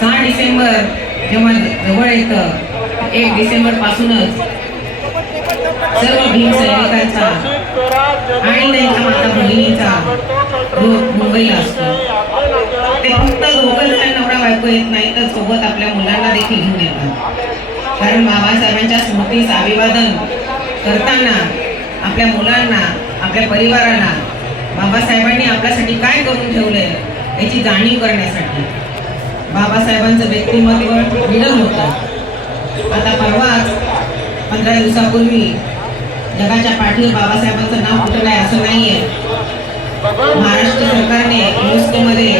6 डिसेंबर जेव्हा जवळ येतं, 1 डिसेंबर पासूनच सर्व भीम सैनिकांचा आणि त्यांच्या माता भगिनींचा रोग मुंबईला असतो. ते फक्त दोघं जण नवरा बायको येत नाही, तर सोबत आपल्या मुलांना देखील घेऊन येतात. कारण बाबासाहेबांच्या स्मृतीस अभिवादन करताना आपल्या मुलांना, आपल्या परिवाराला बाबासाहेबांनी आपल्यासाठी काय करून ठेवलंय याची जाणीव करण्यासाठी बाबासाहेबांचं व्यक्तिमत्व निडर होतं. आता परवाच 15 दिवसापूर्वी जगाच्या पाठीवर बाबासाहेबांचं नाव फुटलं आहे असं नाहीये. महाराष्ट्र सरकारने युनेस्कोमध्ये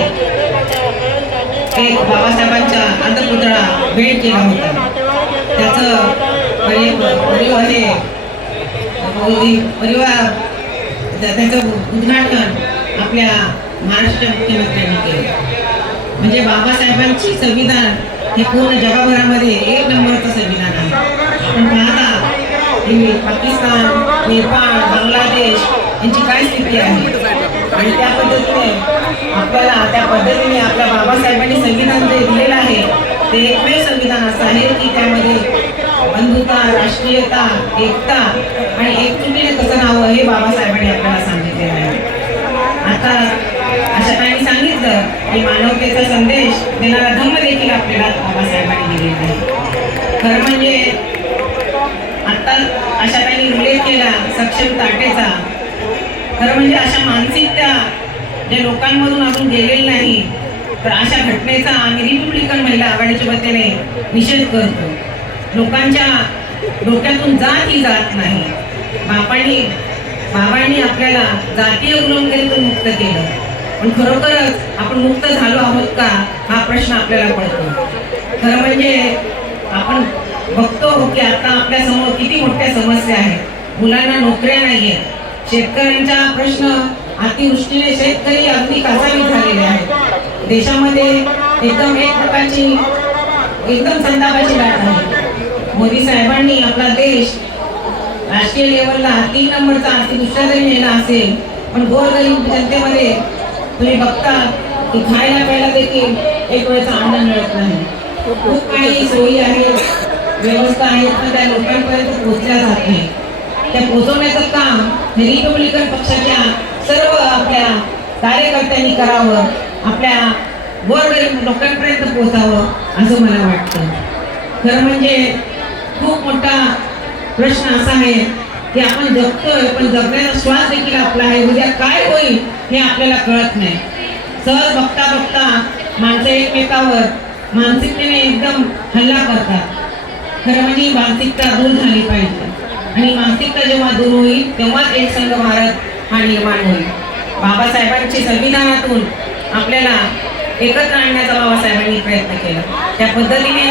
एक बाबासाहेबांचा अंतपुतळा भेट केला होता. त्याचं त्याचं उद्घाटन आपल्या महाराष्ट्र मुख्यमंत्र्यांनी केलं. म्हणजे बाबासाहेबांची संविधान हे पूर्ण जगभरामध्ये 1 नंबरचं संविधान आहे. आपण पाहता पाकिस्तान, नेपाळ, बांगलादेश यांची काय स्थिती आहे आणि त्या पद्धतीने आपल्या बाबासाहेबांनी संविधान जे दिलेलं आहे ते एकमेव संविधान असं आहे की त्यामध्ये बंधुता, राष्ट्रीयता, एकता आणि एकजुटीने कसं राहावं हे बाबासाहेबांनी आपल्याला सांगितलेलं आहे. आता अशा काही सांगितलं की मानवतेचा संदेश देणारा धम्म देखील आपल्याला बाबासाहेबांनी दिलेला आहे. खरं म्हणजे आता अशा काही उल्लेख केला सक्षम ताटेचा. खरं म्हणजे अशा मानसिकता ज्या लोकांमधून अजून गेलेली नाही, तर अशा घटनेचा आम्ही रिपब्लिकन महिला आघाडीच्या वतीने निषेध करतो. लोकांच्या डोक्यातून जात ही जात नाही. बाबांनी आपल्याला जातीय उल्लंघनातून मुक्त केलं, पण खरोखरच आपण मुक्त झालो आहोत का हा प्रश्न आपल्याला पडतो. खरं म्हणजे आपण बघतो की आता आपल्या समोर किती मोठ्या समस्या आहेत. मुलांना नोकऱ्या नाहीये, शेतकऱ्यांचा प्रश्न अतिवृष्टीने शेतकरी अगदी कासावीस झालेले आहेत. देशामध्ये एकदम एक प्रकारची एकदम संतापाची लाट आहे. मोदी साहेबांनी आपला देश राष्ट्रीय लेवलला 3 नंबरचा अतिवृष्टी जरी नेला असेल, पण गोरगरीब जनतेमध्ये तुम्ही बघता की खायला प्यायला देखील एक वेळचा अन्न मिळत नाही. खूप काही सोयी आहेत, व्यवस्था आहेत, पण त्या लोकांपर्यंत पोहोचल्या जात नाही. त्या पोहोचवण्याचं काम हे रिपब्लिकन पक्षाच्या सर्व आपल्या कार्यकर्त्यांनी करावं, आपल्या गोरगरीब लोकांपर्यंत पोहोचावं असं मला वाटतं. खरं म्हणजे खूप मोठा प्रश्न असा आहे की आपण जगतोय, पण जगण्याचा श्वास देखील आपला आहे. उद्या काय होईल हे आपल्याला कळत नाही. सहज बघता बघता माणसं एकमेकावर मानसिकतेने एकदम हल्ला करतात. खरं म्हणजे मानसिकता दूर झाली पाहिजे, आणि मानसिकता जेव्हा दूर होईल तेव्हाच एक संघ भारत हा निर्माण होईल. बाबासाहेबांच्या संविधानातून आपल्याला एकत्र आणण्याचा बाबासाहेबांनी प्रयत्न केला. त्या पद्धतीने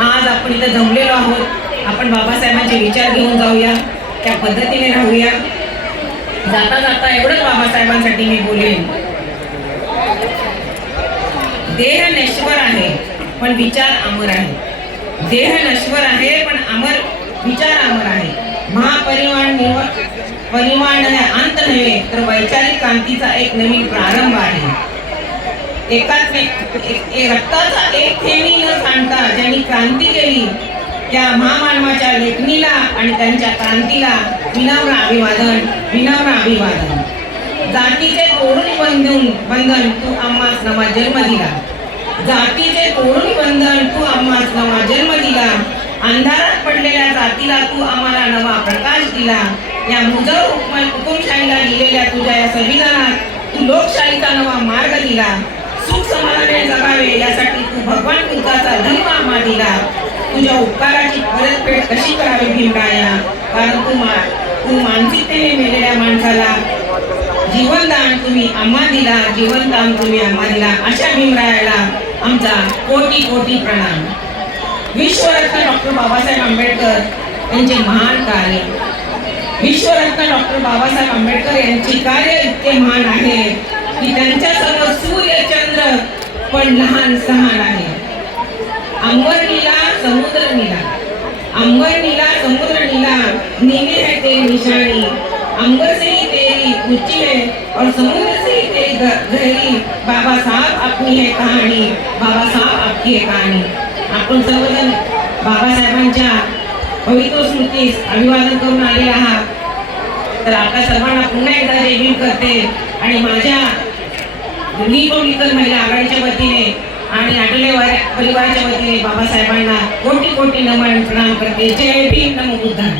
आज आपण इथं जमलेलो आहोत. आपण बाबासाहेबांचे विचार घेऊन जाऊया, त्या पद्धतीने राहूया. जाता जाता एवढंच बाबासाहेबांसाठी मी बोलेन, देह नश्वर आहे पण विचार अमर आहे. देह नश्वर आहे पण विचार अमर आहे. परिमाण अंत नव्हे, तर वैचारिक क्रांतीचा एक नवीन प्रारंभ आहे. रक्ताचा एक थेंबही न सांडता ज्यांनी क्रांती केली त्या महामानवाच्या लेखणीला आणि त्यांच्या क्रांतीला विनम्र अभिवादन, विनम्र अभिवादन. जातीचे तोडून बंधन तू आम्हास नवा जन्म दिला. जातीचे तोडून बंधन तू आम्हास नवा जन्म दिला. अंधारात पडलेल्या जातीला तू आम्हाला नवा प्रकाश दिला. या मुजर हुकुमशाहीला दिलेल्या तुझ्या या संविधानात तू लोकशाहीचा नवा मार्ग दिला. सुख समाधानाने जगावे यासाठी तू भगवान बुद्धाचा धर्म आम्हा दिला. तुझ्या उपकाराची परतफेड कशी करावी भीमराया, कारण तू मानसिकतेने मेलेल्या माणसाला जीवनदान तुम्ही आम्हा दिला, जीवनदान तुम्ही आम्हा दिला. अशा भीमरायाला आमचा कोटी कोटी प्रणाम. विश्वरत्न डॉक्टर बाबासाहेब आंबेडकर यांचे महान कार्य. विश्वरत्न डॉक्टर बाबासाहेब आंबेडकर यांचे कार्य इतके महान आहे की त्यांच्यासमोर सूर्य चंद्र पण लहान सहान आहे. अंबर नीला समुद्र नीला, अंबर नीला समुद्र नीला, नीली है तेरी निशानी. अंबर से ही तेरी ऊंची है और समुद्र से ही तेरी गहरी बाबा साहब अपनी है कहाणी, बाबा साहब आपकी है कहाणी. आपण सर्वजण बाबासाहेबांच्या पवित्र स्मृतीस अभिवादन करून आले आहात. तर आपल्या सर्वांना पुन्हा एकदा जय भीम करते आणि माझ्या रिपब्लिकन महिला आघाडीच्या वतीने आणि आठवले परिवाराच्या वतीने बाबासाहेबांना कोटी कोटी नमन प्रणाम करते. जय भीम, नमो बुद्धाय.